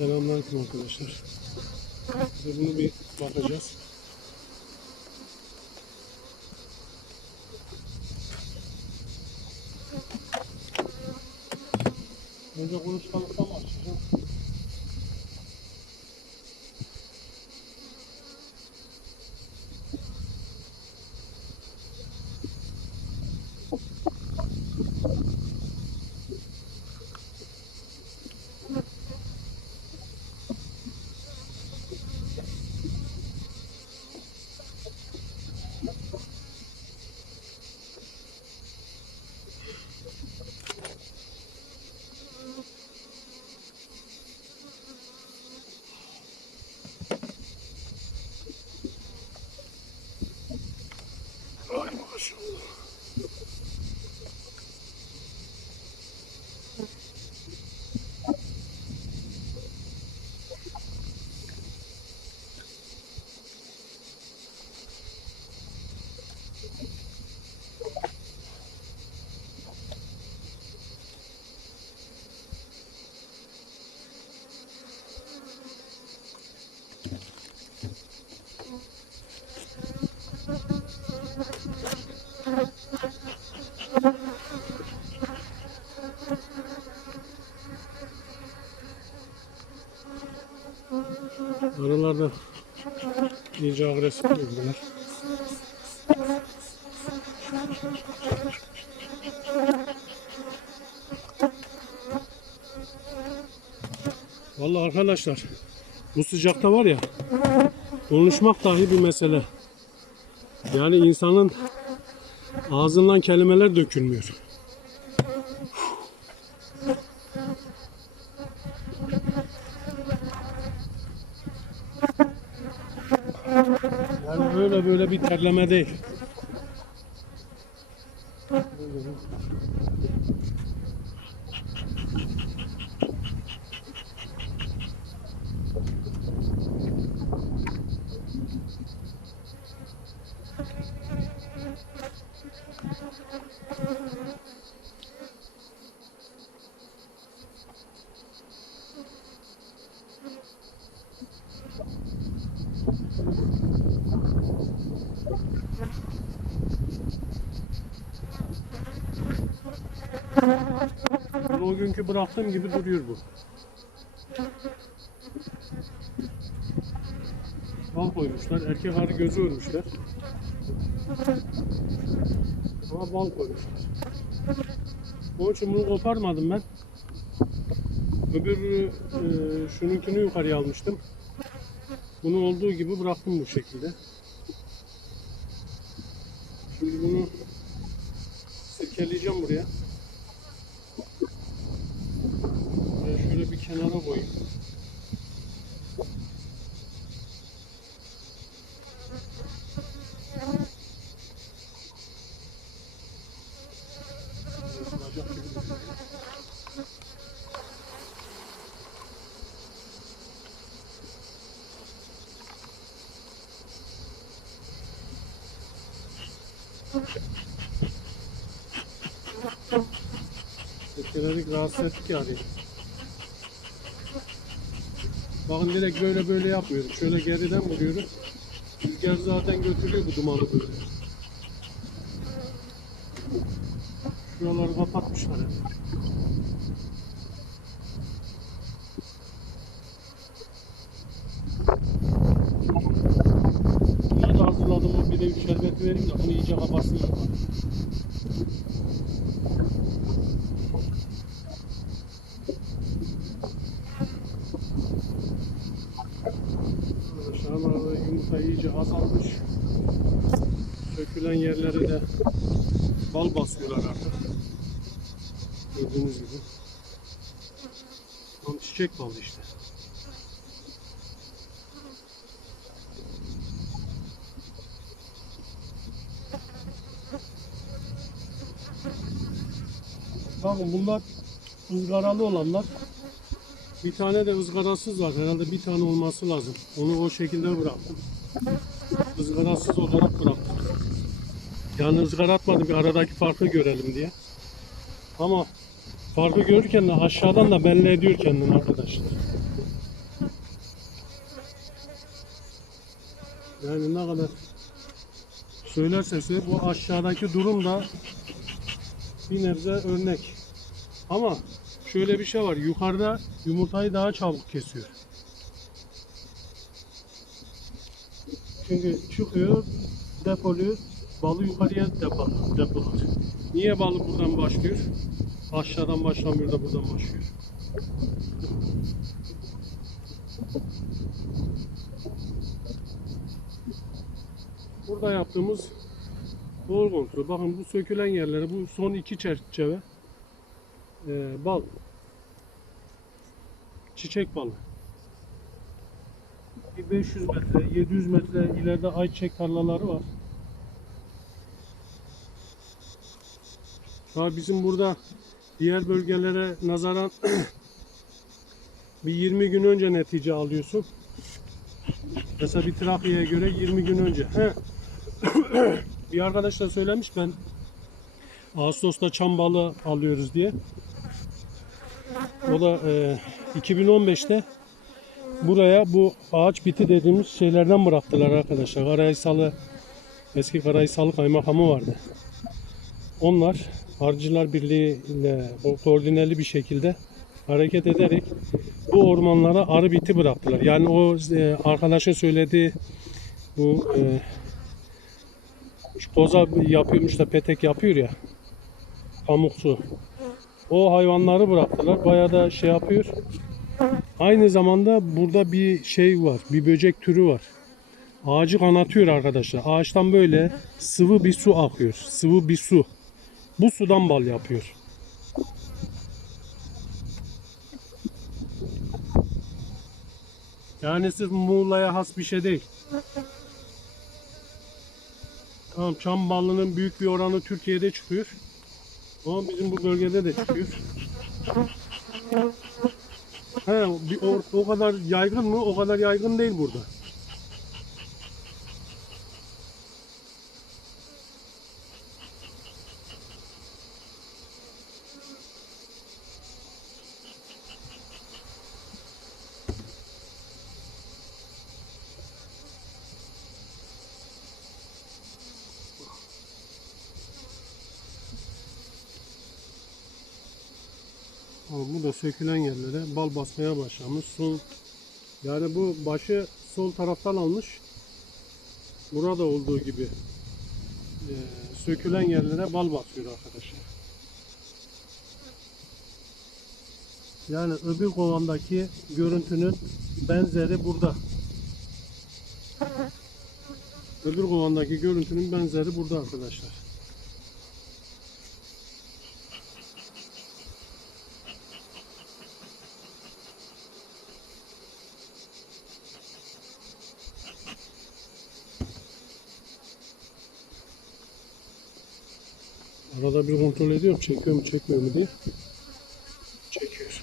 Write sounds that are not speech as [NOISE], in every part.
Selamünaleyküm arkadaşlar. Size bunu bir bakacağız. Önce konuşmalıktan Arılar da iyice agresif oldular. Vallahi arkadaşlar bu sıcakta var ya konuşmak dahi bir mesele. Yani insanın ağzından kelimeler dökülmüyor. Yani böyle böyle bir terleme Ben o günkü bıraktığım gibi duruyor bu. Bal koymuşlar. Erkek arı gözü örmüşler. Ama bal koymuşlar. Onun için bunu koparmadım ben. Öbür e, şununkini yukarıya almıştım. Bunu olduğu gibi bıraktım bu şekilde. Şimdi bunu sirkeleyeceğim buraya. Buraya şöyle bir kenara koyayım. Isınacak gibi duruyor. Sirkeledik rahatsız ettik yani. Bakın direkt böyle böyle yapmıyoruz. Şöyle geriden vuruyoruz. Rüzgar zaten götürüyor bu dumanı böyle. Şuraları kapatmışlar hep. Bunu da hazırladım. Bir de bir şerbet vereyim de bunu iyice kabarsınlar. Arkadaşlar iyice azalmış. Sökülen yerlere de bal basıyorlar artık. Gördüğünüz gibi. Tam çiçek balı işte. Bakın bunlar ızgaralı olanlar. Bir tane de ızgarasız var. Herhalde bir tane olması lazım. Onu o şekilde bıraktım ızgarasız olarak bıraktık. Yani ızgara atmadım aradaki farkı görelim diye. Ama farkı görürken de aşağıdan da belli ediyor kendini arkadaşlar. Yani ne kadar söylerse söyle bu aşağıdaki durum da bir nebze örnek. Ama şöyle bir şey var. Yukarıda yumurtayı daha çabuk kesiyor. Çünkü çıkıyor, depoluyor, balı yukarıya depolar. Niye balık buradan başlıyor? Aşağıdan başlamıyor da buradan başlıyor. Burada yaptığımız doğru kontrol. Bakın bu sökülen yerlere, bu son iki çerçeve e, bal. Çiçek balı. Bir 500 metre, 700 metre ileride ayçiçek tarlaları var. Daha bizim burada diğer bölgelere nazaran [CLEARS THROAT] bir 20 gün önce netice alıyorsun. Mesela bir Trakya'ya göre 20 gün önce. He. [CLEARS THROAT] bir arkadaş da söylemiş ben Ağustos'ta çam balı alıyoruz diye. O da e, 2015'te buraya bu ağaç biti dediğimiz şeylerden bıraktılar arkadaşlar. Karaysalı eski Karaysalı kaymakamı vardı. Onlar Harcılar Birliği ile koordineli bir şekilde hareket ederek bu ormanlara arı biti bıraktılar. Yani o e, arkadaşın söylediği bu e, koza yapıyormuş da petek yapıyor ya pamuksu. O hayvanları bıraktılar. Bayağı da şey yapıyor. Aynı zamanda burada bir şey var. Bir böcek türü var. Ağacı kanatıyor arkadaşlar. Ağaçtan böyle sıvı bir su akıyor. Sıvı bir su. Bu sudan bal yapıyor. Yani sırf Muğla'ya has bir şey değil. Tamam çam balının büyük bir oranı Türkiye'de çıkıyor. Ama bizim bu bölgede de çıkıyor. He, bir o, o kadar yaygın mı? O kadar yaygın değil burada. Ama bu da sökülen yerlere bal basmaya başlamış. Sol, yani bu başı sol taraftan almış. Burada olduğu gibi e, sökülen yerlere bal basıyor arkadaşlar. Yani öbür kovandaki görüntünün benzeri burada. Öbür kovandaki görüntünün benzeri burada arkadaşlar. Arada bir kontrol ediyorum çekiyor mu çekmiyor mu diye. Çekiyor.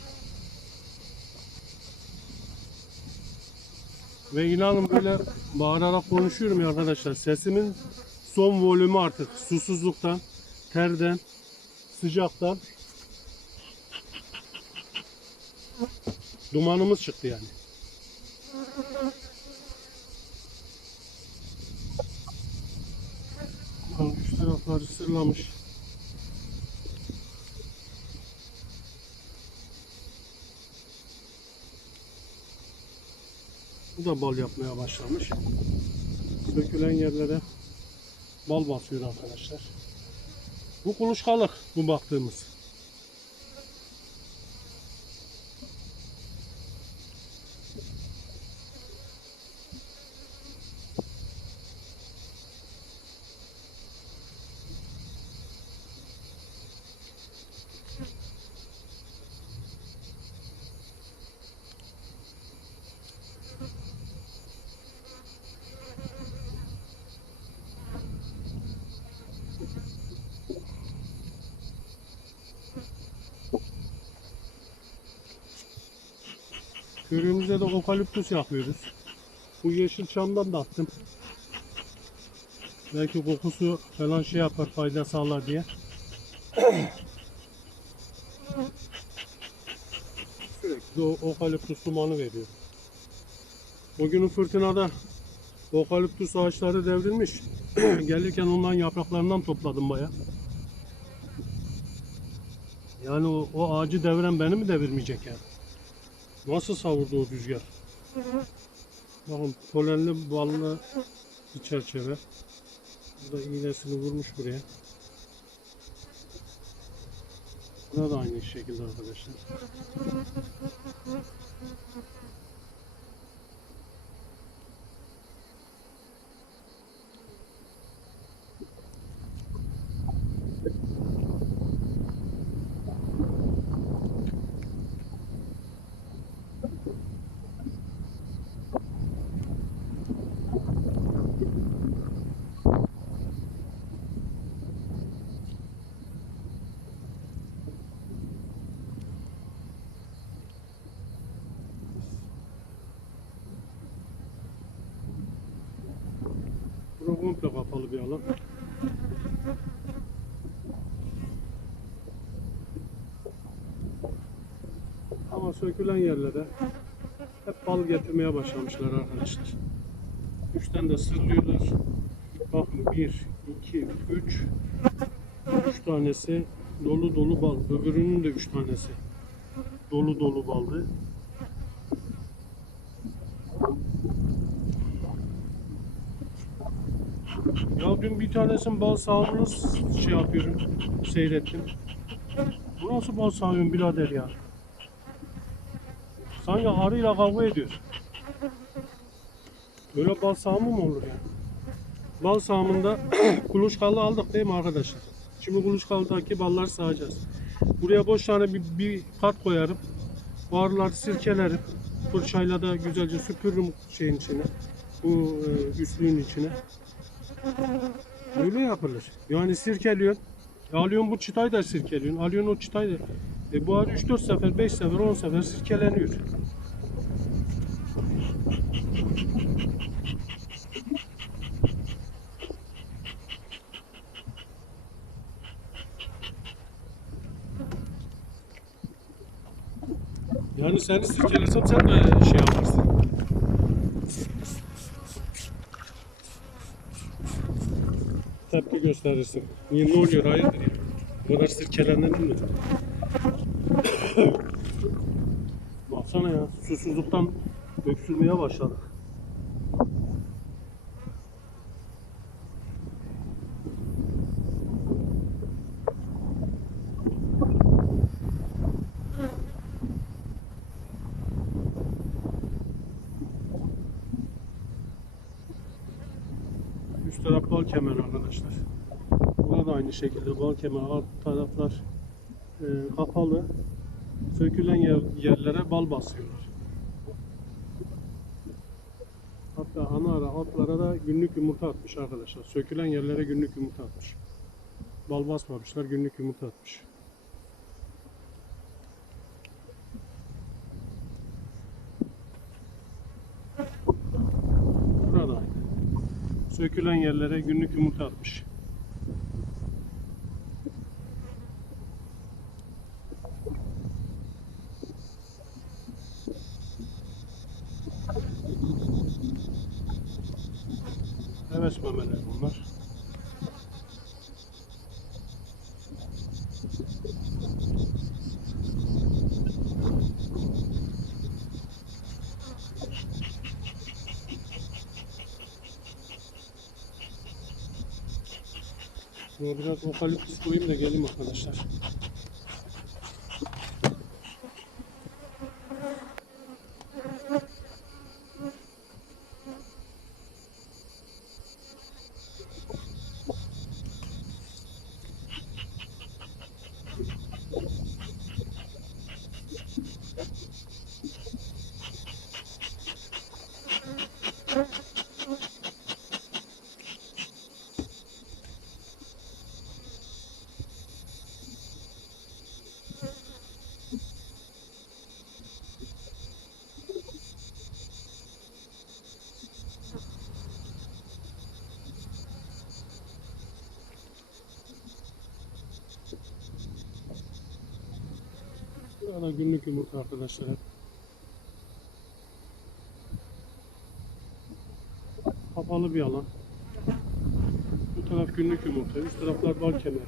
Ve inanın böyle bağırarak konuşuyorum ya arkadaşlar. Sesimin son volümü artık susuzluktan, terden, sıcaktan dumanımız çıktı yani. Üst tarafları sırlamış. Bu da bal yapmaya başlamış. Sökülen yerlere bal basıyor arkadaşlar. Bu kuluçkalık bu baktığımız. Köyümüzde de okaliptüs yapıyoruz. Bu yeşil çamdan da attım. Belki kokusu falan şey yapar, fayda sağlar diye. Sürekli o okaliptüs dumanı veriyor. Bugünün fırtınada Okaliptüs ağaçları devrilmiş. [CLEARS THROAT] Gelirken onların yapraklarından topladım baya. Yani o, o ağacı deviren beni mi devirmeyecek yani? Nasıl savurdu o rüzgar? Bakın polenli ballı bir çerçeve. Bu da iğnesini vurmuş buraya. Burada da aynı şekilde arkadaşlar. Bura komple kapalı bir alan. Ama sökülen yerlere hep bal getirmeye başlamışlar arkadaşlar. Üçten de sırlıyorlar. Bakın bir, iki, üç. Üç tanesi dolu dolu bal. Öbürünün de üç tanesi dolu dolu baldı. Ya dün bir tanesinin bal sağımını şey yapıyorum, seyrettim. Bu nasıl bal sağıyorsun birader ya? Sanki arıyla kavga ediyor. Böyle bal sağımı mı olur ya? Bal sağımında [CLEARS THROAT] kuluçkalı aldık değil mi arkadaşlar? Şimdi kuluçkalıdaki balları sağacağız. Buraya boş tane bir, bir kat koyarım. O arıları sirkelerim. Fırçayla da güzelce süpürürüm şeyin içine. Bu e, üstlüğün içine. Öyle yapılır. Yani sirkeliyorsun. E, Alıyorsun bu çıtayı da sirkeliyorsun. Alıyorsun o çıtayı da. E, bu arı 3-4 sefer, 5 sefer, 10 sefer sirkeleniyor. Yani seni sirkelesem sen de şey yaparsın. Tepki gösterirsin. Niye ne oluyor hayırdır ya? Bu kadar sirkelendin mi? Baksana ya susuzluktan öksürmeye başladık. Üst taraf bal kemer arkadaşlar. Burada da aynı şekilde bal kemer alt taraflar e, kapalı. Sökülen yer- yerlere bal basıyorlar. Hatta ana ara altlara da günlük yumurta atmış arkadaşlar. Sökülen yerlere günlük yumurta atmış. Bal basmamışlar günlük yumurta atmış. Burada. Sökülen yerlere günlük yumurta atmış. Evet memeler bunlar. Şuna biraz okaliptüs koyayım da geleyim arkadaşlar. Burada günlük yumurta arkadaşlar. kapalı bir alan. Bu taraf günlük yumurta, üst taraflar bal kemeri.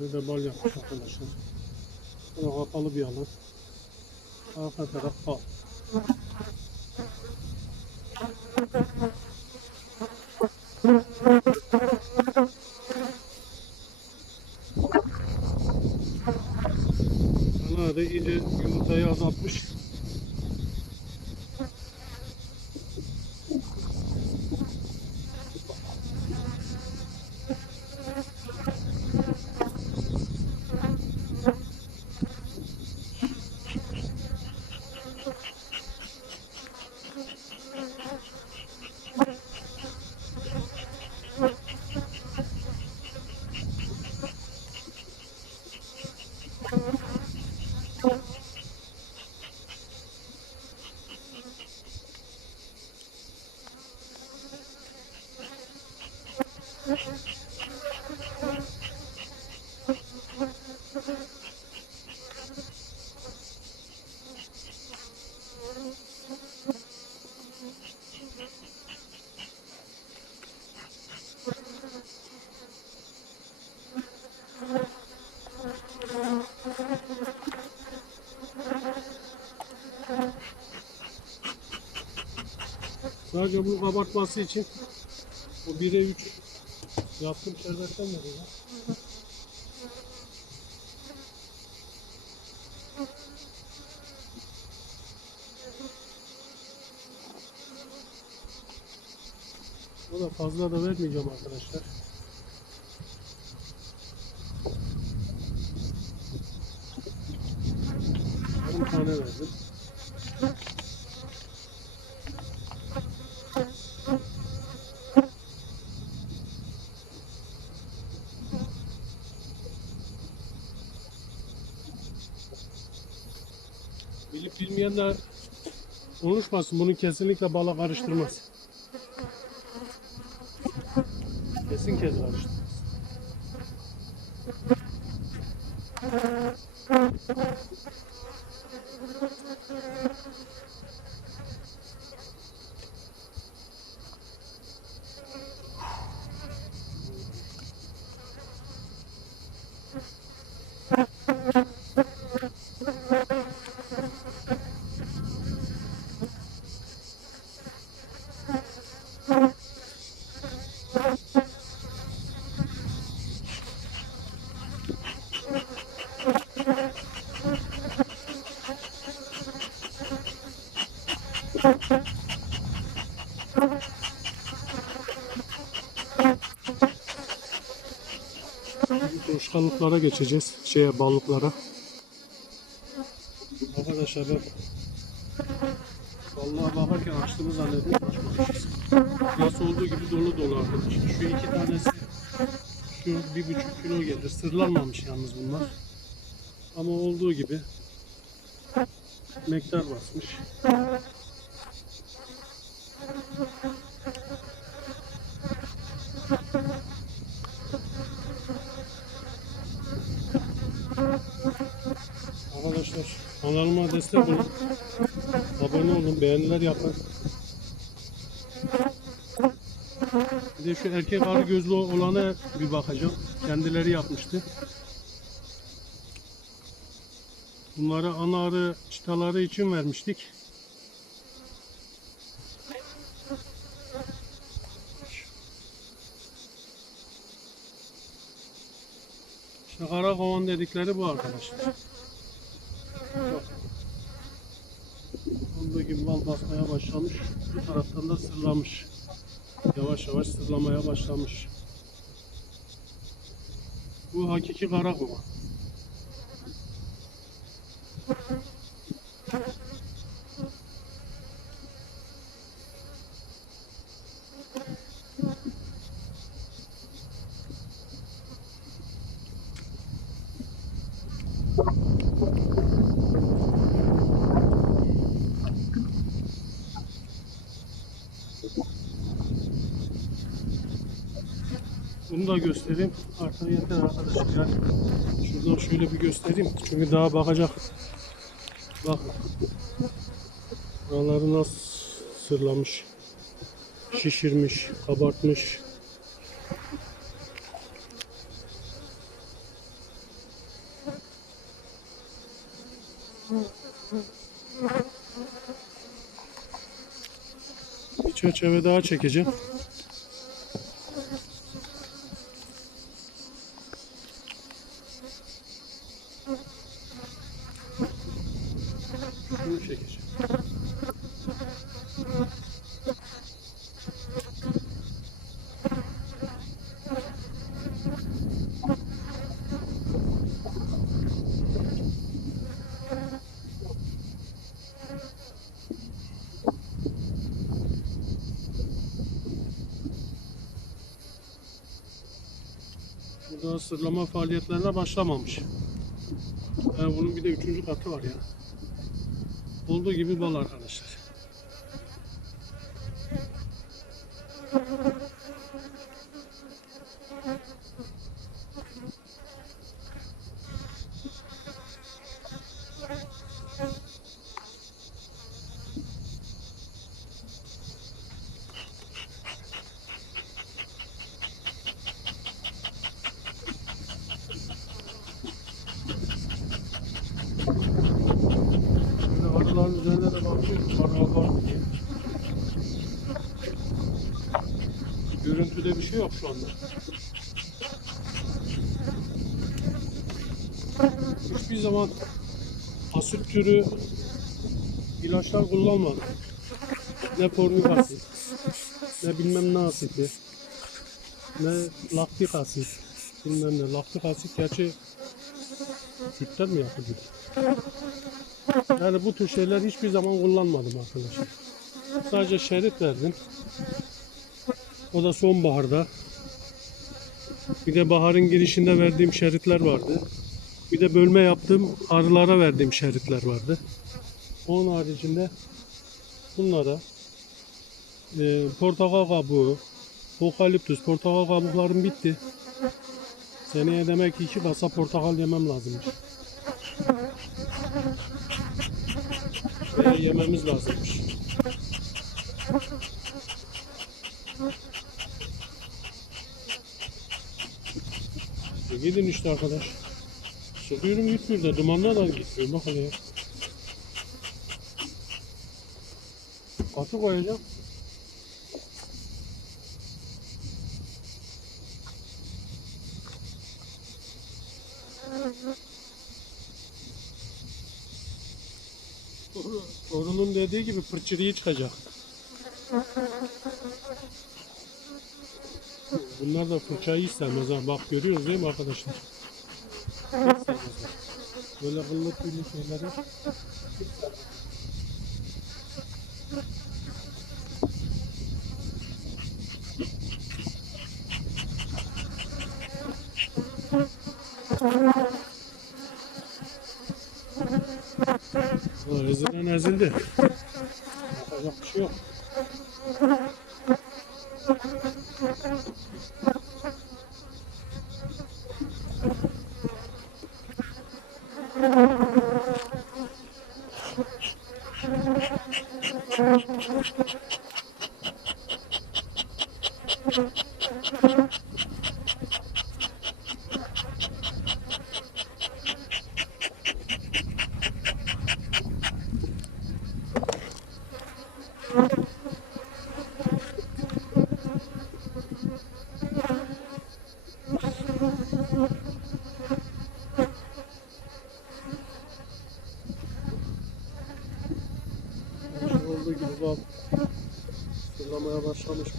Burada bal yapmış arkadaşlar. Burada kapalı bir alan. Arka taraf bal. Ana da iyice yumurtayı azaltmış. Sadece bunu kabartması için o 1'e 3 yaptım şerbetten veriyor ya. Bu da fazla da vermeyeceğim arkadaşlar. On tane verdim. Bilmeyenler konuşmasın. Bunu kesinlikle bala karıştırmaz. Kesin kez karıştırmaz. Kuşkanlıklara geçeceğiz. Şeye balıklara. Arkadaşlar ben Vallahi bakarken açtığımı. Açmamışız. Nasıl olduğu gibi dolu dolu arkadaşlar. Şu iki tanesi şu bir buçuk kilo gelir. Sırlanmamış yalnız bunlar. Ama olduğu gibi nektar basmış. Arkadaşlar olun. [LAUGHS] Abone olun, beğeniler yapın. Bir de şu erkek arı gözlü olana bir bakacağım. Kendileri yapmıştı. Bunları ana arı çıtaları için vermiştik. İşte kara kovan dedikleri bu arkadaşlar. Bak. Olduğu gibi bal basmaya başlamış. Bu taraftan da sırlamış. Yavaş yavaş sırlamaya başlamış. Bu hakiki kara kovan. Bunu da göstereyim. Artık yeter arkadaşlar. Şuradan şöyle bir göstereyim. Çünkü daha bakacak. Bakın. Buraları nasıl sırlamış. Şişirmiş, kabartmış. Bir çerçeve daha çekeceğim. Bunu çekeceğim. Sırlama faaliyetlerine başlamamış. Yani bunun bir de üçüncü katı var ya. Olduğu gibi bal arkadaşlar. Böyle arıların üzerine de bakıyorum. Arı var mı diye. Görüntüde bir şey yok şu anda. Hiçbir zaman asit türü ilaçlar kullanmadım. Ne pornik asit, ne bilmem ne asiti, ne laktik asit, bilmem ne. Laktik asit gerçi sütten mi yapılıyor? Yani bu tür şeyler hiçbir zaman kullanmadım arkadaşlar. Sadece şerit verdim. O da sonbaharda. Bir de baharın girişinde verdiğim şeritler vardı. Bir de bölme yaptığım arılara verdiğim şeritler vardı. Onun haricinde bunlara e, portakal kabuğu, okaliptüs, portakal kabuklarım bitti. Seneye demek ki iki kasa portakal yemem lazımmış. Veya yememiz lazımmış. Gidin işte arkadaş. Sıkıyorum gitmiyor da dumanla da gitmiyor. Bak hele ya. Katı koyacağım. Torunun dediği gibi fırçırıyı çıkacak. Bunlar da fırçayı istemez ha. Bak görüyoruz değil mi arkadaşlar? Böyle kıllı tüylü şeyleri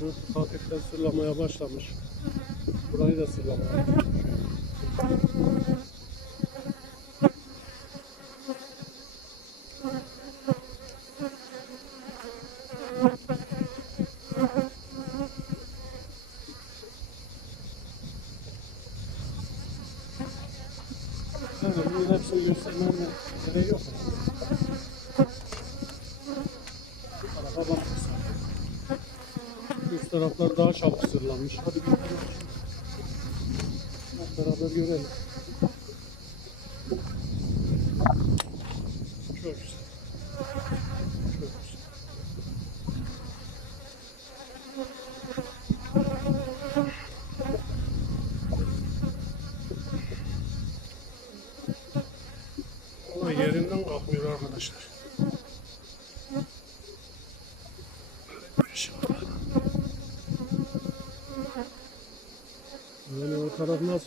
bu. Hafiften sırlamaya başlamış. Burayı da sırlamaya başlamış. Yani bunun hepsini göstermem gereği yok. Bu tarafa bakmışsın. Taraflar daha çabuk sırlanmış. Hadi beraber görelim.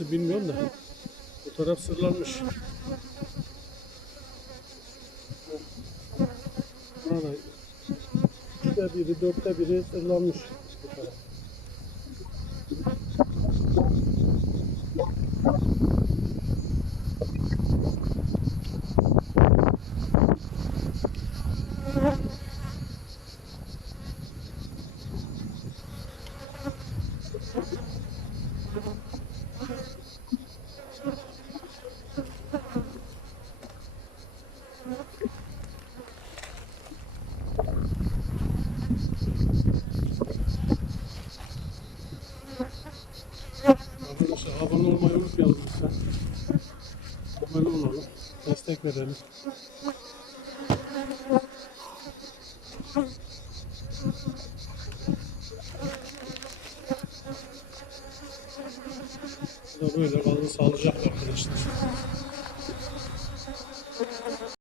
O taraf nasıl bilmiyorum da. Bu taraf sırlanmış. Burada üçte biri, dörtte biri sırlanmış Gib mir.